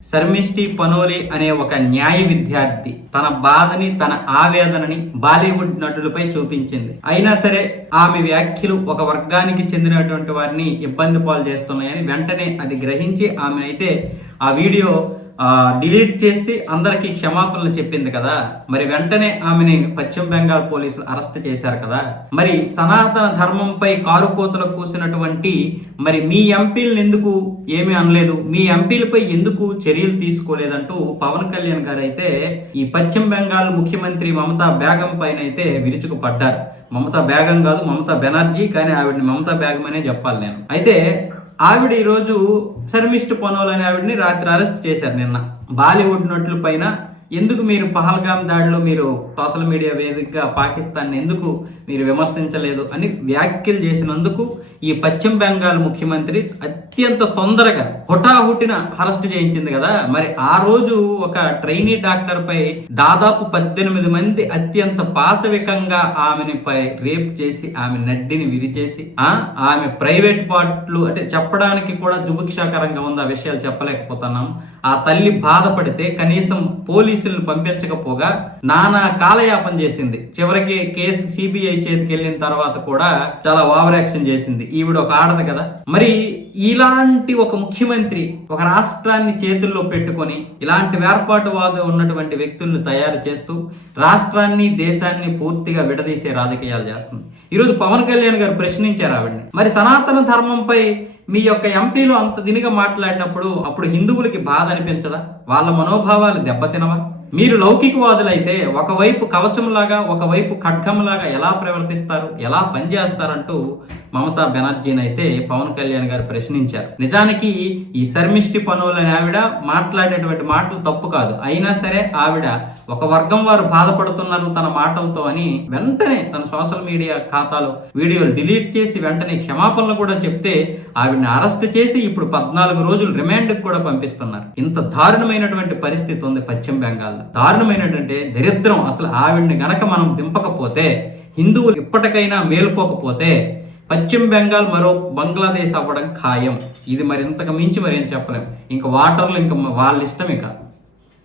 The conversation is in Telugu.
శర్మిష్టి పనోలి అనే ఒక న్యాయ విద్యార్థి తన బాధని తన ఆవేదనని బాలీవుడ్ నటులపై చూపించింది. అయినా సరే ఆమె వ్యాఖ్యలు ఒక వర్గానికి చెందినటువంటి వారిని ఇబ్బంది పాలు చేస్తున్నాయని వెంటనే అది గ్రహించి ఆమె అయితే ఆ వీడియో డిలీట్ చేసి అందరికీ క్షమాపణలు చెప్పింది కదా. మరి వెంటనే ఆమెని పశ్చిమ బెంగాల్ పోలీసులు అరెస్ట్ చేశారు కదా. మరి సనాతన ధర్మంపై కారుకోతలు కూసినటువంటి మరి మీ ఎంపీలను ఎందుకు ఏమీ అనలేదు? మీ ఎంపీలపై ఎందుకు చర్యలు తీసుకోలేదంటూ పవన్ కళ్యాణ్ గారు అయితే ఈ పశ్చిమ బెంగాల్ ముఖ్యమంత్రి మమతా బేగం పైన అయితే విరుచుకుపడ్డారు. మమతా బేగం కాదు మమతా బెనర్జీ కానీ ఆవిడని మమతా బేగం అనే చెప్పాలి నేను. అయితే ఆవిడ ఈరోజు శర్మిష్ట పొనోల్ అనే ఆవిడని రాత్రి అరెస్ట్ చేశారు నిన్న. బాలీవుడ్ నటుల పైన ఎందుకు మీరు పహల్గామ్ దాడిలో మీరు సోషల్ మీడియా వేదికగా పాకిస్తాన్ ఎందుకు మీరు విమర్శించలేదు అని వ్యాఖ్యలు చేసినందుకు ఈ పశ్చిమ బెంగాల్ ముఖ్యమంత్రి అత్యంత తొందరగా హుటాహుటిన అరెస్ట్ చేయించింది కదా. మరి ఆ రోజు ఒక ట్రైనీ డాక్టర్ పై దాదాపు పద్దెనిమిది మంది అత్యంత పాశవికంగా ఆమెని పై రేప్ చేసి ఆమె నడ్డిని విరిచేసి ఆ ఆమె ప్రైవేట్ పార్ట్లు అంటే చెప్పడానికి కూడా జుభుక్షాకరంగా ఉంది. ఆ విషయాలు చెప్పలేకపోతున్నాం. ఆ తల్లి బాధపడితే కనీసం పోలీస్ పోలీసులను పంపించకపోగా నానా కాలయాపన చేసింది. చివరికి కేసు సిబిఐ చేతికి వెళ్ళిన తర్వాత కూడా చాలా ఓవర్ యాక్షన్ చేసింది. ఈవిడ ఒక ఆడదు కదా. మరి ఇలాంటి ఒక ముఖ్యమంత్రి ఒక రాష్ట్రాన్ని చేతుల్లో పెట్టుకొని ఇలాంటి వేర్పాటువాదం ఉన్నటువంటి వ్యక్తులను తయారు చేస్తూ రాష్ట్రాన్ని దేశాన్ని పూర్తిగా విడదీసే రాజకీయాలు చేస్తుంది. ఈరోజు పవన్ కళ్యాణ్ గారు ప్రశ్నించారు ఆవిడని. మరి సనాతన ధర్మంపై మీ యొక్క ఎంపీలు అంత దినిగా మాట్లాడినప్పుడు అప్పుడు హిందువులకి బాధ అనిపించదా? వాళ్ళ మనోభావాలు దెబ్బతినవా మీరు లౌకికవాదులైతే ఒకవైపు కవచంలాగా ఒకవైపు ఖడ్గంలాగా ఎలా ప్రవర్తిస్తారు ఎలా పనిచేస్తారంటూ మమతా బెనర్జీని అయితే పవన్ కళ్యాణ్ గారు ప్రశ్నించారు. నిజానికి ఈ శర్మిష్టి పనులు ఆవిడ మాట్లాడేటువంటి మాటలు తప్పు కాదు. అయినా సరే ఆవిడ ఒక వర్గం వారు బాధపడుతున్నారు తన మాటలతో అని వెంటనే తన సోషల్ మీడియా ఖాతాలో వీడియోలు డిలీట్ చేసి వెంటనే క్షమాపణలు కూడా చెప్తే ఆవిడని అరెస్ట్ చేసి ఇప్పుడు పద్నాలుగు రోజులు రిమాండ్ కూడా పంపిస్తున్నారు. ఇంత దారుణమైనటువంటి పరిస్థితి ఉంది పశ్చిమ బెంగాల్లో. దారుణమైనటువంటి దరిద్రం అసలు ఆవిడని గనక మనం దింపకపోతే హిందువులు ఇప్పటికైనా మేలుకోకపోతే పశ్చిమ బెంగాల్ మరో బంగ్లాదేశ్ అవ్వడం ఖాయం. ఇది మరి ఇంతకు మించి మరి ఏం చెప్పలేం. ఇంకా వాటర్లు ఇంకా వాళ్ళ ఇష్టం ఇక.